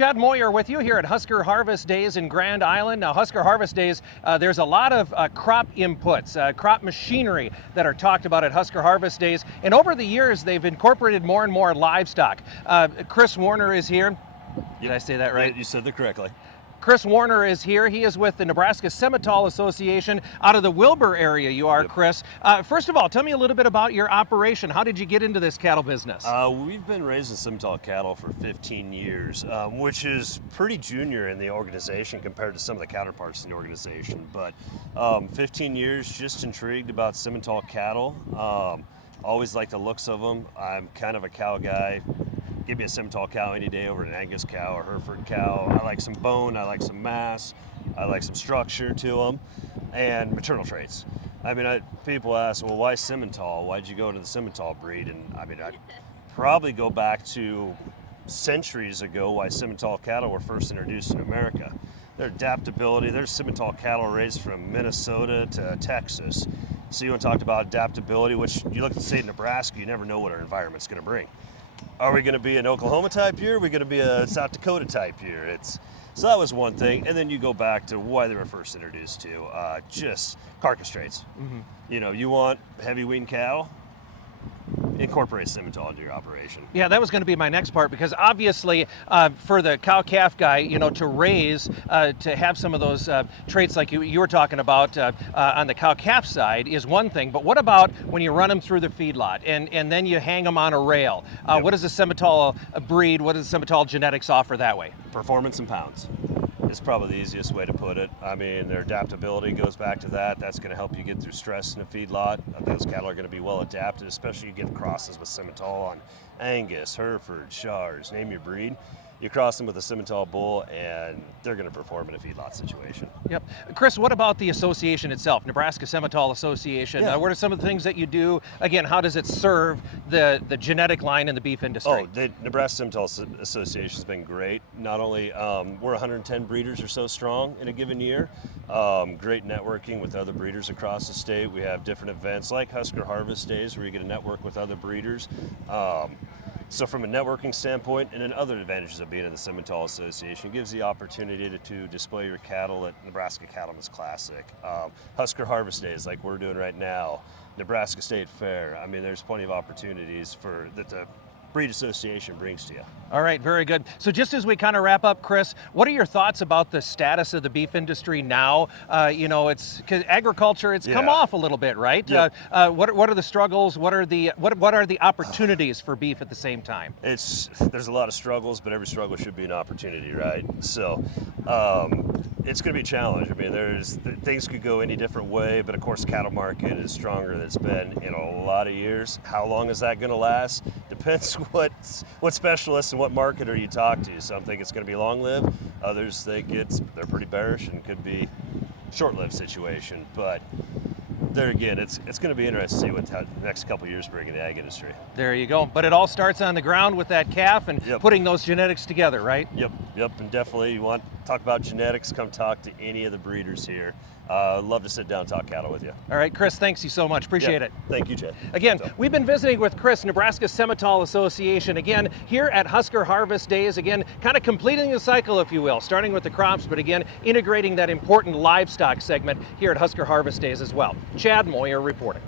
Chad Moyer with you here at Husker Harvest Days in Grand Island. Now, Husker Harvest Days, there's a lot of crop inputs, crop machinery that are talked about at Husker Harvest Days. And over the years, they've incorporated more and more livestock. Chris Warner is here. Did I say that right? Yeah, you said that correctly. Chris Warner is here. He is with the Nebraska Simmental Association out of the Wilber area. You are, yep. Chris. First of all, tell me a little bit about your operation. How did you get into this cattle business? We've been raising Simmental cattle for 15 years, which is pretty junior in the organization compared to some of the counterparts in the organization. But 15 years, just intrigued about Simmental cattle. Always like the looks of them. I'm kind of a cow guy. Give me a Simmental cow any day over an Angus cow or Hereford cow. I like some bone, I like some mass, I like some structure to them, and maternal traits. I mean, people ask, well, why Simmental? Why'd you go to the Simmental breed? And I mean, I'd probably go back to centuries ago why Simmental cattle were first introduced in America. Their adaptability, there's Simmental cattle raised from Minnesota to Texas. So you want to talk about adaptability, which you look at the state of Nebraska, you never know what our environment's going to bring. Are we going to be an Oklahoma type year? Are we going to be a South Dakota type year? So that was one thing. And then you go back to why they were first introduced to, just carcass traits. Mm-hmm. You know, you want heavy weaned cattle, incorporate Simmental into your operation. Yeah, that was going to be my next part, because obviously for the cow-calf guy, you know, to raise, to have some of those traits like you were talking about on the cow-calf side is one thing, but what about when you run them through the feedlot and then you hang them on a rail? Yep. What does the Simmental breed, what does the Simmental genetics offer that way? Performance in pounds. It's probably the easiest way to put it. I mean, their adaptability goes back to that. That's going to help you get through stress in a feedlot. Those cattle are going to be well adapted, especially you get crosses with Simmental on Angus, Hereford, Shars, name your breed. You cross them with a Simmental bull, and they're going to perform in a feedlot situation. Yep. Chris, what about the association itself, Nebraska Simmental Association? Yeah. What are some of the things that you do? Again, how does it serve the genetic line in the beef industry? Oh, the Nebraska Simmental Association has been great. Not only, we're 110 breeders or so strong in a given year. Great networking with other breeders across the state. We have different events like Husker Harvest Days where you get to network with other breeders. So from a networking standpoint, and then other advantages of being in the Simmental Association, it gives the opportunity to display your cattle at Nebraska Cattlemen's Classic, Husker Harvest Days like we're doing right now, Nebraska State Fair. I mean, there's plenty of opportunities that the Breed Association brings to you. All right, very good. So just as we kind of wrap up, Chris, what are your thoughts about the status of the beef industry now? You know, it's 'cause agriculture, it's come off a little bit, right? Yep. What are the struggles? What are the opportunities for beef at the same time? There's a lot of struggles, but every struggle should be an opportunity, right? So it's going to be a challenge. I mean, things could go any different way, but of course, the cattle market is stronger than it's been in a lot of years. How long is that going to last? Depends what specialists and what marketer you talk to. Some think it's going to be long-lived. Others think they're pretty bearish and could be short-lived situation. But there again, it's going to be interesting to see what the next couple of years bring in the ag industry. There you go. But it all starts on the ground with that calf and putting those genetics together, right? Yep. And definitely, you want to talk about genetics, come talk to any of the breeders here. Love to sit down and talk cattle with you. All right, Chris, thanks you so much. Appreciate it. Thank you, Chad. Again, we've been visiting with Chris, Nebraska Simmental Association, again, here at Husker Harvest Days, again, kind of completing the cycle, if you will, starting with the crops, but again, integrating that important livestock segment here at Husker Harvest Days as well. Chad Moyer reporting.